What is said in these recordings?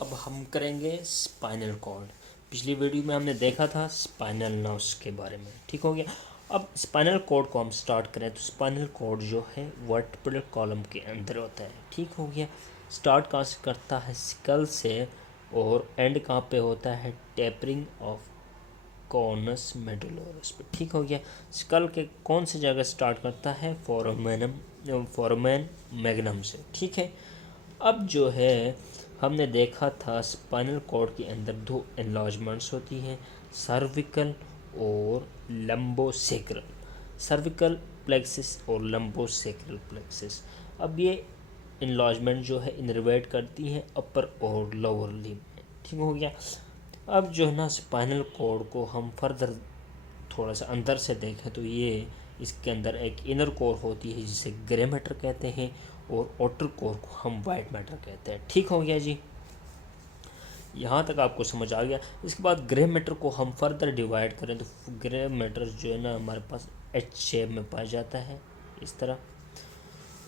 अब हम करेंगे स्पाइनल कॉर्ड। पिछली वीडियो में हमने देखा था स्पाइनल नर्व्स के बारे में, ठीक हो गया। अब स्पाइनल कॉर्ड को हम स्टार्ट करें तो स्पाइनल कॉर्ड जो है वर्टिब्रल कॉलम के अंदर होता है, ठीक हो गया। स्टार्ट कहाँ से करता है? स्कल से, और एंड कहाँ पे होता है? टेपरिंग ऑफ कॉर्नस मेडुलरिस पे, ठीक हो गया। स्कल के कौन सी जगह स्टार्ट करता है? फोरामेन मैग्नम से, ठीक है। अब जो है हमने देखा था स्पाइनल कॉर्ड के अंदर दो एनलार्जमेंट्स होती हैं, सर्विकल और लंबोसेक्रल। सर्विकल प्लेक्सिस और लंबोसेक्रल प्लेक्सिस। अब ये इन्लार्जमेंट जो है इनर्वेट करती हैं अपर और लोअर लिम्ब में, ठीक हो गया। अब जो है ना स्पाइनल कॉर्ड को हम फर्दर थोड़ा सा अंदर से देखें तो ये इसके अंदर एक इनर कोर होती है जिसे ग्रे मैटर कहते हैं, और आउटर कोर को हम वाइट मैटर कहते हैं, ठीक हो गया जी। यहाँ तक आपको समझ आ गया। इसके बाद ग्रे मैटर को हम फर्दर डिवाइड करें तो ग्रे मैटर जो है ना हमारे पास एच शेप में पाया जाता है इस तरह,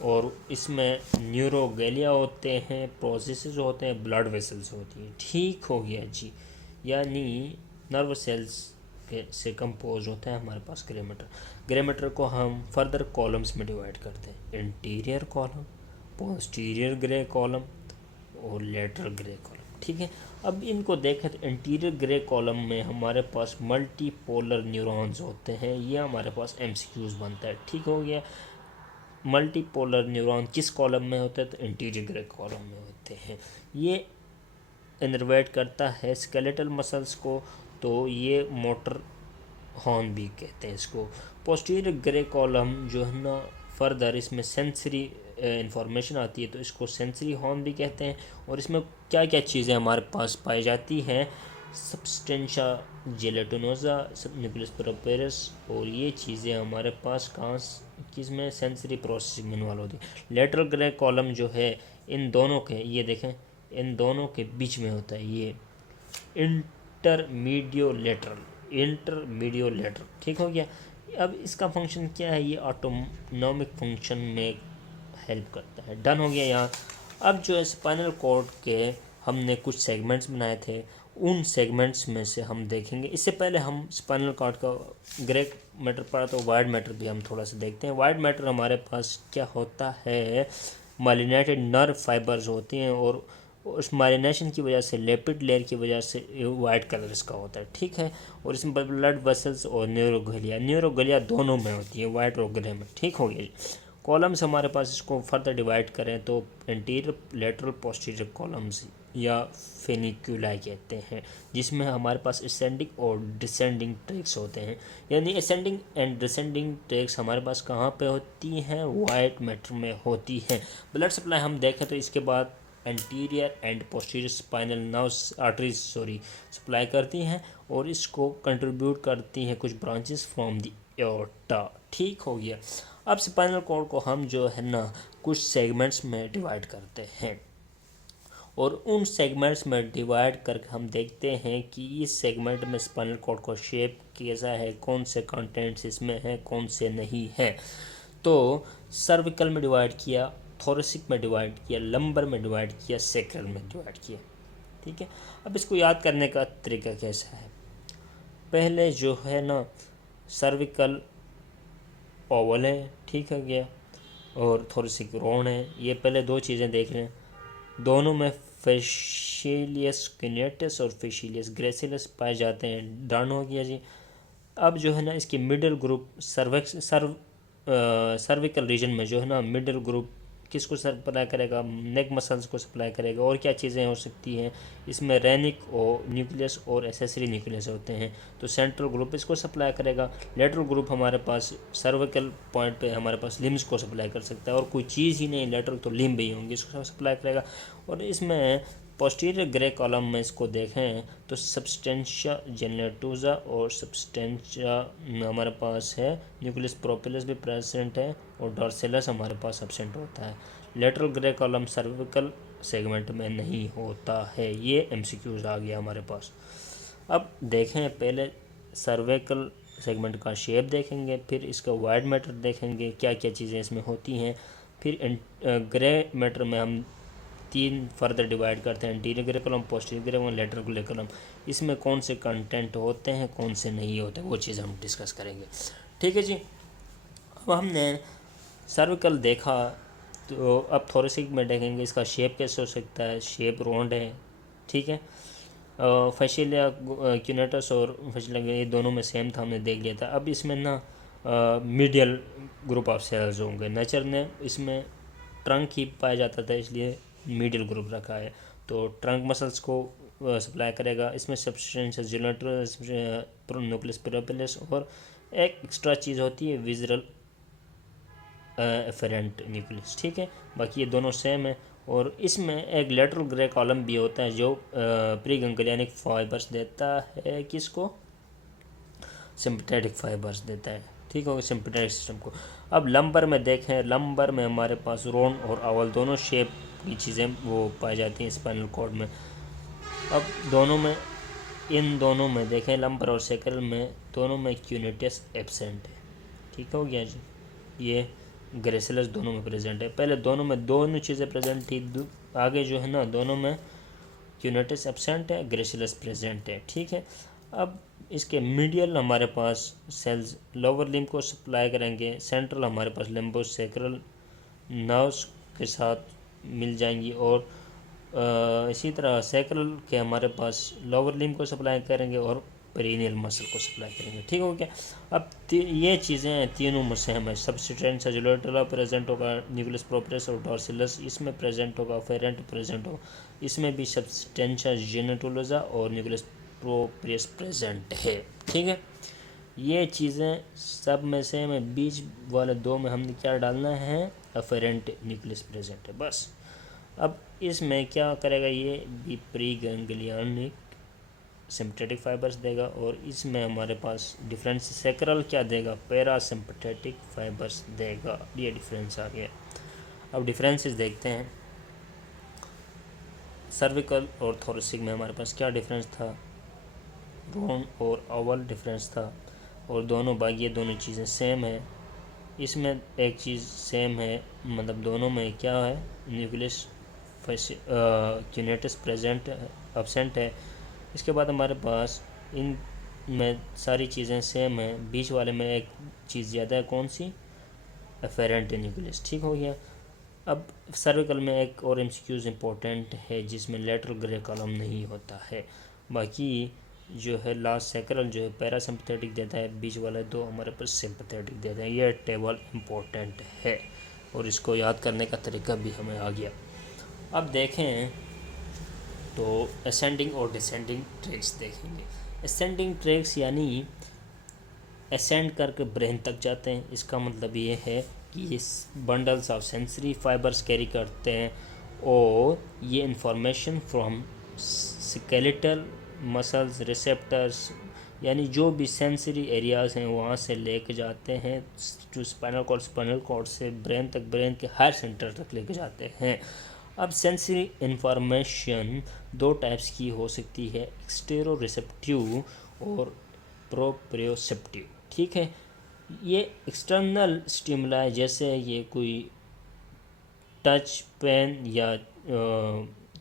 और इसमें न्यूरोगेलिया होते हैं, प्रोसेसेस होते हैं, ब्लड वेसल्स होती हैं, ठीक हो गया जी। यानी नर्व सेल्स से कंपोज होता है हमारे पास ग्रे मैटर। ग्रे मैटर को हम फर्दर कॉलम्स में डिवाइड करते हैं, interior column, posterior grey column और लेटरल ग्रे कॉलम, ठीक है। अब इनको देखें तो इंटीरियर ग्रे कॉलम में हमारे पास मल्टीपोलर न्यूरॉन्स होते हैं, ये हमारे पास एमसीक्यूज बनता है, ठीक हो गया। मल्टीपोलर न्यूरॉन किस कॉलम में होते हैं? तो इंटीरियर ग्रे कॉलम में होते हैं। ये इनर्वेट करता है स्केलेटल मसल्स को, तो ये मोटर हॉर्न भी कहते हैं इसको। पोस्टीरियर ग्रे कॉलम जो है ना फर्दर इसमें सेंसरी इंफॉर्मेशन आती है तो इसको सेंसरी हॉर्न भी कहते हैं। और इसमें क्या क्या चीज़ें हमारे पास पाई जाती हैं? सब्सटेंशा जेलेटिनोजा, न्यूक्लियस प्रोपेरस, और ये चीज़ें हमारे पास कहाँ किस में सेंसरी प्रोसेसिंग में इन्वॉल्व होती है। लेटरल ग्रे कॉलम जो है इन दोनों के, ये देखें, इन दोनों के बीच में होता है, ये इंटरमीडियोलेटरल, ठीक हो गया। अब इसका फंक्शन क्या है? ये ऑटोनॉमिक फंक्शन में हेल्प करता है, डन हो गया यहाँ। अब जो है स्पाइनल कॉर्ड के हमने कुछ सेगमेंट्स बनाए थे, उन सेगमेंट्स में से हम देखेंगे। इससे पहले हम स्पाइनल कॉर्ड का ग्रे मैटर पढ़ा तो वाइट मैटर भी हम थोड़ा सा देखते हैं। वाइट मैटर हमारे पास क्या होता है? माइलिनेटेड नर्व फाइबर्स होते हैं, और उस माइलिनेशन की वजह से, लिपिड लेयर की वजह से वाइट कलर इसका होता है, ठीक है। और इसमें ब्लड वेसल्स और न्यूरोगलिया दोनों में होती है, वाइट और ग्रे में, ठीक हो गया जी। कॉलम्स हमारे पास, इसको फर्दर डिवाइड करें तो एंटीरियर, लेटरल, पोस्टीरियर कॉलम्स या फेनिक्यूलाई कहते हैं, जिसमें हमारे पास असेंडिंग और डिसेंडिंग ट्रैक्स होते हैं। यानी असेंडिंग एंड डिसेंडिंग ट्रैक्स हमारे पास कहाँ पे होती हैं? वाइट मैटर में होती हैं। ब्लड सप्लाई हम देखें तो इसके बाद anterior and posterior spinal nerves arteries supply करती हैं, और इसको कंट्रीब्यूट करती हैं कुछ ब्रांचेस फ्रॉम द एओर्टा, ठीक हो गया। अब स्पाइनल कॉर्ड को हम जो है ना कुछ सेगमेंट्स में डिवाइड करते हैं, और उन सेगमेंट्स में डिवाइड करके हम देखते हैं कि इस सेगमेंट में स्पाइनल कॉर्ड का शेप कैसा है, कौन से कंटेंट्स इसमें हैं, कौन से नहीं हैं। तो सर्विकल में डिवाइड किया, थोरेसिक में डिवाइड किया, लंबर में डिवाइड किया, सेक्रल में डिवाइड किया, ठीक है। अब इसको याद करने का तरीका कैसा है? पहले जो है ना सर्विकल ओवल है, ठीक है गया, और थोरेसिक राउंड है। ये पहले दो चीज़ें देख लें, दोनों में फेशिलियस क्यूनेटस और फेशिलियस ग्रेसिलस पाए जाते हैं, डन हो गया जी। अब जो है ना इसकी मिडिल ग्रुप सर्विकल रीजन में जो है ना मिडिल ग्रुप किसको सप्लाई करेगा? नेक मसल्स को सप्लाई करेगा। और क्या चीज़ें हो सकती हैं इसमें? रेनिक और न्यूक्लियस और एसेसरी न्यूक्लियस होते हैं, तो सेंट्रल ग्रुप इसको सप्लाई करेगा। लेटरल ग्रुप हमारे पास सर्विकल पॉइंट पे हमारे पास लिम्स को सप्लाई कर सकता है, और कोई चीज़ ही नहीं लेटरल तो लिम्ब ही होंगे, इसको सप्लाई करेगा। और इसमें पोस्टीरियर ग्रे कॉलम में इसको देखें तो सब्सटेंशिया जेनेटोसा और सब्सटेंशिया हमारे पास है, न्यूक्लियस प्रोपेलस भी प्रेजेंट है, और डॉर्सेलस हमारे पास एब्सेंट होता है। Lateral grey column cervical segment में नहीं होता है। ये एमसीक्यूज आ गया हमारे पास। अब देखें, पहले सर्विकल सेगमेंट का शेप देखेंगे, फिर इसका वाइट मैटर देखेंगे क्या क्या चीज़ें इसमें होती हैं, फिर ग्रे मैटर में हम तीन फर्दर डिवाइड करते हैं, anterior grey column, posterior grey column, lateral grey column. इसमें कौन से कंटेंट होते हैं, कौन से नहीं होते, वो चीज़ हम डिस्कस करेंगे। ठीक है जी। अब हमने सर्विकल देखा, तो अब थोरेसिक में देखेंगे इसका शेप कैसे हो सकता है। शेप राउंड है, ठीक है। फैशिलिया क्यूनेटस और फैशिलिया ये दोनों में सेम था, हमने देख लिया था। अब इसमें ना मीडियल ग्रुप ऑफ सेल्स होंगे। नेचर ने इसमें ट्रंक ही पाया जाता था, इसलिए मीडियल ग्रुप रखा है। तो ट्रंक मसल्स को सप्लाई करेगा। इसमें सब्सटेंस जिलेटर, न्यूक्लियस प्रोपेलस और एक एक्स्ट्रा चीज़ होती है विजरल एफरेंट न्यूक्लियस, ठीक है। बाकी ये दोनों सेम है। और इसमें एक लेटरल ग्रे कॉलम भी होता है जो प्री गैंग्लियनिक फाइबर्स देता है। किसको? सिंपथेटिक फाइबर्स देता है, ठीक होगा, सिंपथेटिक सिस्टम को। अब लंबर में देखें, लंबर में हमारे पास रोन और ओवल दोनों शेप की चीज़ें वो पाई जाती हैं स्पाइनल कॉर्ड में। अब दोनों में, इन दोनों में देखें, लंबर और सेक्रल में दोनों में क्यूनेटस एब्सेंट है, ठीक हो गया जी। ये ग्रेसिलस दोनों में प्रेजेंट है। पहले दोनों में दोनों चीज़ें प्रेजेंट थी, आगे जो है ना दोनों में क्यूनेटस एब्सेंट है, ग्रेसिलस प्रेजेंट है, ठीक है। अब इसके मीडियल हमारे पास सेल्स लोअर लिम्ब को सप्लाई करेंगे। सेंट्रल हमारे पास लिम्बोसेक्रल नर्व्स के साथ मिल जाएंगी और इसी तरह सेक्रल के हमारे पास लोअर लिम्ब को सप्लाई करेंगे और पेरिनियल मसल को सप्लाई करेंगे, ठीक हो गया। अब ये चीज़ें तीनों में सेम है। सबस्टेंस सेजुलेटला प्रेजेंट होगा, न्यूक्लियस प्रोपेलस और डॉर्सिलस इसमें प्रेजेंट होगा, फेरेंट प्रेजेंट होगा, इसमें भी सबस्टेंस जेनेटोलोजा और न्यूक्लियस प्रोपेलस प्रेजेंट है, ठीक है। ये चीज़ें सब में सेम है। बीच वाले दो में हमने क्या डालना है, अफेरेंट न्यूक्लियस प्रेजेंट है, बस। अब इसमें क्या करेगा, ये भी प्री गैंग्लियनिक सिंपथेटिक फाइबर्स देगा और इसमें हमारे पास डिफरेंस सेक्रल क्या देगा, पैरासिम्पथेटिक फाइबर्स देगा। ये डिफरेंस आ गया। अब डिफरेंसेस देखते हैं। सर्विकल और थोरेसिक में हमारे पास क्या डिफरेंस था, रोन और ओवल डिफरेंस था, और दोनों बाकी ये दोनों चीज़ें सेम है। इसमें एक चीज़ सेम है, मतलब दोनों में क्या है, न्यूक्लियस क्यूनेटस प्रेजेंट एब्सेंट है। इसके बाद हमारे पास इन में सारी चीज़ें सेम है, बीच वाले में एक चीज़ ज़्यादा है, कौन सी, एफेरेंट न्यूक्लियस, ठीक हो गया। अब सर्विकल में एक और एमसीक्यूज इम्पोर्टेंट है जिसमें लेटरल ग्रे कॉलम नहीं होता है। बाकी जो है लास्ट सेक्रल जो है पैरासिम्पथेटिक देता है, बीच वाले दो हमारे पास सिंपथेटिक देता है। ये टेबल इम्पोर्टेंट है और इसको याद करने का तरीका भी हमें आ गया। अब देखें तो असेंडिंग और डिसेंडिंग ट्रैक्स देखेंगे। असेंडिंग ट्रैक्स यानी असेंड करके ब्रेन तक जाते हैं। इसका मतलब ये है कि ये bundles of sensory fibres carry करते हैं और ये information from skeletal muscles receptors, यानी जो भी सेंसरी एरियाज़ हैं वहाँ से लेके जाते हैं टू स्पाइनल कॉर्ड से ब्रेन तक, ब्रेन के हर सेंटर तक लेके जाते हैं। अब सेंसरी इंफॉर्मेशन दो टाइप्स की हो सकती है, एक्सटेरो रिसेप्टिव और प्रोप्रियोसेप्टिव, ठीक है। ये एक्सटर्नल स्टिमुलाई जैसे ये कोई टच, पेन या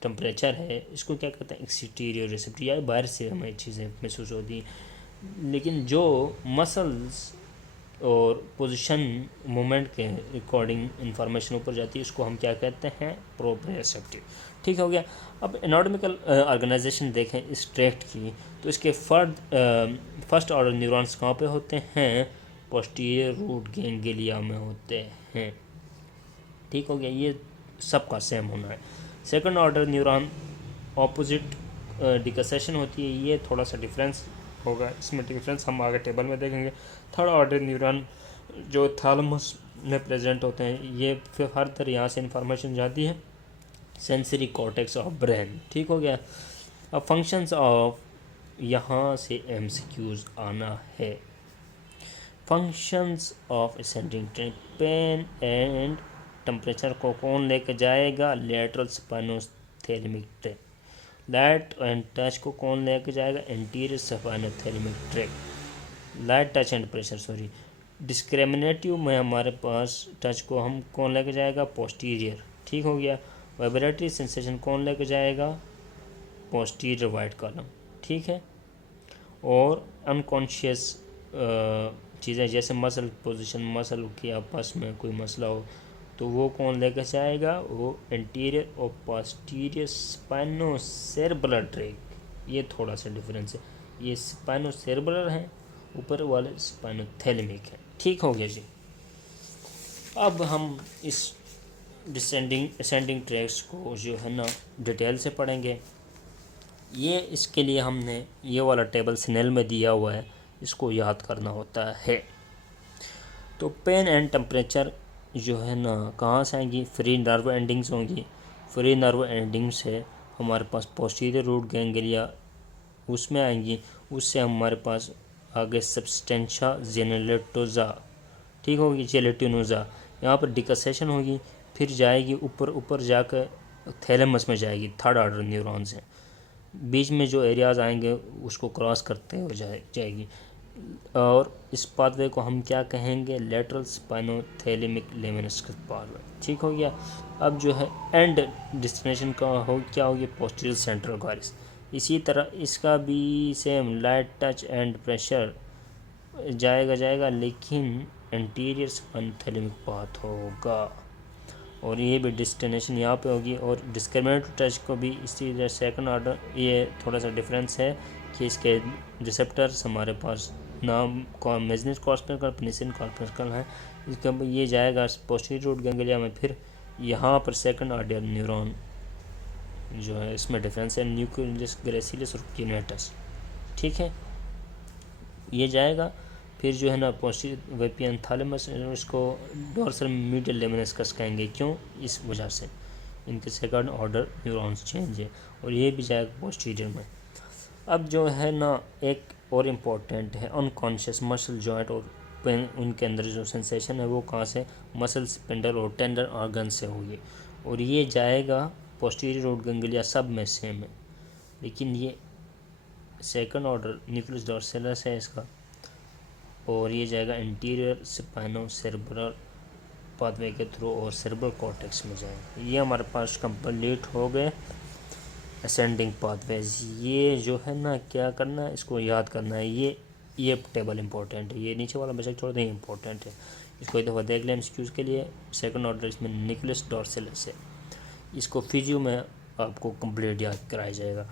टेम्परेचर है, इसको क्या कहते हैं, एक्सटीरियर रिसेप्टिव, या बाहर से हमें चीज़ें महसूस होती हैं। लेकिन जो मसल्स और पोजीशन मूवमेंट के अकॉर्डिंग इंफॉर्मेशन ऊपर जाती है, उसको हम क्या कहते हैं, प्रोप्रियोसेप्टिव, ठीक हो गया। अब एनाटॉमिकल ऑर्गेनाइजेशन देखें इस ट्रैक्ट की, तो इसके फर्स्ट ऑर्डर न्यूरॉन्स कहाँ पे होते हैं, पोस्टीरियर रूट गैंग्लिया में होते हैं, ठीक हो गया। ये सबका सेम होना है। सेकंड ऑर्डर न्यूरॉन ऑपोजिट डिकसेशन होती है, ये थोड़ा सा डिफरेंस होगा, इसमें डिफरेंस हम आगे टेबल में देखेंगे। थर्ड ऑर्डर न्यूरॉन जो थैलेमस में प्रेजेंट होते हैं, ये फिर हर तरह यहाँ से इंफॉर्मेशन जाती है सेंसरी कॉर्टेक्स ऑफ ब्रेन, ठीक हो गया। अब फंक्शंस ऑफ, यहाँ से एमसीक्यूज आना है। Functions of ascending tract, pain and temperature को कौन लेकर जाएगा, lateral spinothalamic tract. Light and touch को कौन लेकर जाएगा, anterior spinothalamic tract. Light touch and pressure, sorry, discriminative में हमारे पास टच को हम कौन लेकर जाएगा, पोस्टीरियर, ठीक हो गया। वाइब्रेटरी सेंसेशन कौन लेकर जाएगा? पोस्टीरियर वाइट कॉलम, ठीक है। और अनकॉन्शियस चीज़ें जैसे मसल पोजीशन, मसल के आपस में कोई मसला हो तो वो कौन लेकर जाएगा? वो एंटीरियर और पोस्टीरियर स्पाइनोसेरेब्रल ट्रैक्ट। ये थोड़ा सा डिफरेंस है, ये स्पाइनोसेरेब्रल है, ऊपर वाले स्पाइनोथैलेमिक है। ठीक हो गया जी। अब हम इस डिसेंडिंग असेंडिंग ट्रैक्स को जो है ना डिटेल से पढ़ेंगे। ये इसके लिए हमने ये वाला टेबल सिनेल में दिया हुआ है, इसको याद करना होता है। तो पेन एंड टेम्परेचर जो है ना कहाँ से आएंगी? फ्री नर्व एंडिंग्स होंगी। फ्री नर्व एंडिंग से हमारे पास पोस्टीरियर रूट गैंग्लिया उसमें आएंगी, उससे हमारे पास आगे सब्सटेंशा जेनेलेटोजा, ठीक होगी, जेलेटिनोजा, यहाँ पर डिकसेशन होगी, फिर जाएगी ऊपर जाकर थैलेमस में जाएगी, थर्ड ऑर्डर न्यूरॉन्स हैं, बीच में जो एरियाज़ आएंगे उसको क्रॉस करते हुए जाएगी। और इस पाथवे को हम क्या कहेंगे? लेटरल स्पाइनोथैलेमिक लेमिनस्कस पाथवे, ठीक हो गया। अब जो है एंड डेस्टिनेशन का क्या होगी? Posterior central gyrus. इसी तरह इसका भी same light touch and pressure जाएगा, लेकिन एंटीरियर स्पाइनोथैलेमिक पाथ होगा, और ये भी डेस्टिनेशन यहाँ पे होगी। और डिस्क्रिमिनेटरी टच को भी इसी तरह सेकंड ऑर्डर, ये थोड़ा सा डिफरेंस है कि इसके रिसेप्टर्स हमारे पास नाम मेजनिस कॉर्टिकल, पेनिसिलिन कॉर्टिकल है, इसका ये जाएगा पोस्टीरियर रूट गैंग्लिया में। फिर यहाँ पर सेकंड ऑर्डर न्यूरॉन जो है इसमें डिफरेंस है, न्यूक्लियस ग्रेसिलिस और क्यूनेटस, ठीक है, ये जाएगा। फिर जो है ना पोस्टीरियर वेपियन थालेमस, इसको डोर्सल मीडियल लेमिनस्कस कहेंगे, क्यों? इस वजह से इनके सेकंड ऑर्डर न्यूरॉन्स चेंज है, और ये भी जाएगा पोस्टीरियर में। अब जो है ना एक और इम्पोर्टेंट है अनकॉन्शियस मसल जॉइंट और पेन, उनके अंदर जो सेंसेशन है वो कहाँ से? मसल स्पिंडल और टेंडर ऑर्गन से होगी, और ये जाएगा पोस्टीरियर रूट गैंग्लिया, सब में सेम है, लेकिन ये सेकंड ऑर्डर न्यूक्लियस डोर्सैलिस है इसका, और ये जाएगा एंटीरियर स्पाइनोसेरेब्रल पाथवे के थ्रू और सेरेब्रल कॉर्टेक्स में जाएगा। ये हमारे पास कंप्लीट हो गए असेंडिंग पाथवेज। ये जो है ना क्या करना है, इसको याद करना है। ये टेबल इंपॉर्टेंट है, ये नीचे वाला बेशक छोड़ दें, इंपॉर्टेंट है, इसको एक दफ़ा देख लें एक्सक्यूज़ के लिए। सेकंड ऑर्डर इसमें न्यूक्लियस डोर्सैलिस है, इसको फिजियो में आपको कंप्लीट याद कराया जाएगा।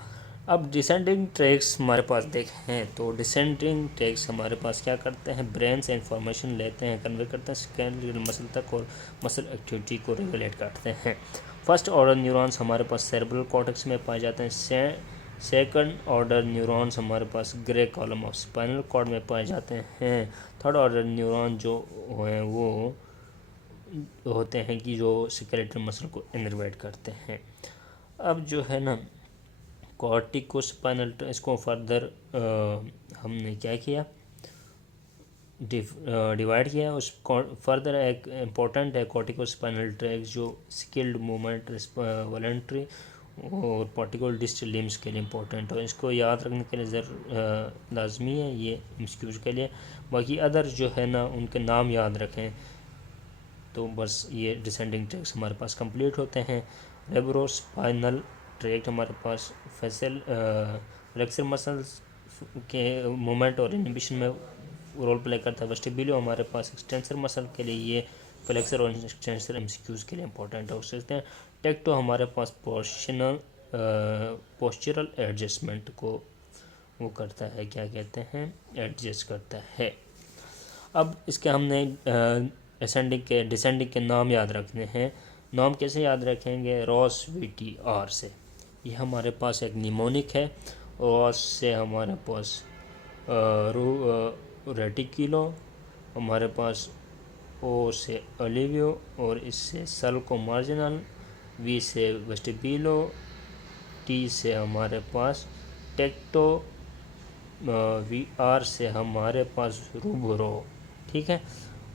अब डिसेंडिंग ट्रैक्स हमारे पास देखें तो डिसेंडिंग ट्रैक्स हमारे पास क्या करते हैं? ब्रेन से इंफॉर्मेशन लेते हैं, कन्वे करते हैं स्केलेटल मसल तक, और मसल एक्टिविटी को रेगुलेट करते हैं। फर्स्ट ऑर्डर न्यूरॉन्स हमारे पास सेरेब्रल कॉर्टेक्स में पाए जाते हैं। सेकंड ऑर्डर न्यूरॉन्स हमारे पास grey column of spinal cord में पाए जाते हैं। थर्ड ऑर्डर न्यूरॉन जो हैं वो होते हैं कि जो स्केलेटल मसल को इनर्वेट करते हैं। अब जो है ना कॉर्टिकोस्पाइनल, इसको फर्दर हमने क्या किया? डिवाइड किया। उस फर्दर एक इम्पोर्टेंट है कॉर्टिकोस्पाइनल ट्रैक्ट, जो स्किल्ड मूवमेंट, वॉलंटरी और पार्टिकुलर डिस्टल लिम्स के लिए इम्पोर्टेंट है। इसको याद रखने के लिए लाजमी है ये एमसीक्यूज के लिए। बाकी अदर जो है ना उनके नाम याद रखें, तो बस ये डिसेंडिंग ट्रैक्स हमारे पास कंप्लीट होते हैं। रेब्रोस्पाइनल ट्रैक्ट हमारे पास फेसल फ्लेक्सर मसल्स के मूवमेंट और इनहिबिशन में रोल प्ले करता है। वेस्टिब्यूलो हमारे पास एक्सटेंसर मसल के लिए, ये फ्लेक्सर और एक्सटेंसर एमसीक्यूज के लिए इंपॉर्टेंट हो सकते हैं। टेक्टो हमारे पास पोस्चरल एडजस्टमेंट को वो करता है, क्या कहते हैं, एडजस्ट करता है। अब इसके हमने असेंडिंग के डिसेंडिंग के नाम याद रखने हैं। नाम कैसे याद रखेंगे? रॉस वीटी आर से, ये हमारे पास एक निमोनिक है। रॉस से हमारे पास रेटिकुलो, हमारे पास ओ से ओलिवियो, और इससे सल्को मार्जिनल, वी से वेस्टिब्यूलो, टी से हमारे पास टेक्टो, वी आर से हमारे पास रूबरो, ठीक है,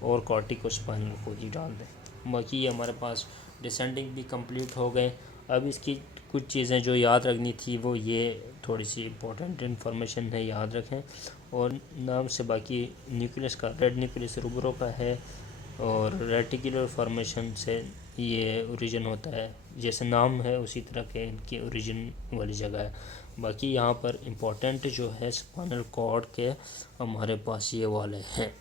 और कॉर्टिकोस्पाइनल को ही डाल दें। बाकी ये हमारे पास डिसेंडिंग भी कंप्लीट हो गए। अब इसकी कुछ चीज़ें जो याद रखनी थी वो ये थोड़ी सी इम्पोर्टेंट इन्फॉर्मेशन है, याद रखें। और नाम से बाकी न्यूक्लियस का रेड न्यूक्लियस रूबरो का है, और रेटिकुलर फॉर्मेशन से ये ओरिजिन होता है जैसे नाम है उसी तरह के इनकी ओरिजिन वाली जगह है। बाकी यहाँ पर इम्पोर्टेंट जो है स्पाइनल कॉर्ड के हमारे पास ये वाले हैं।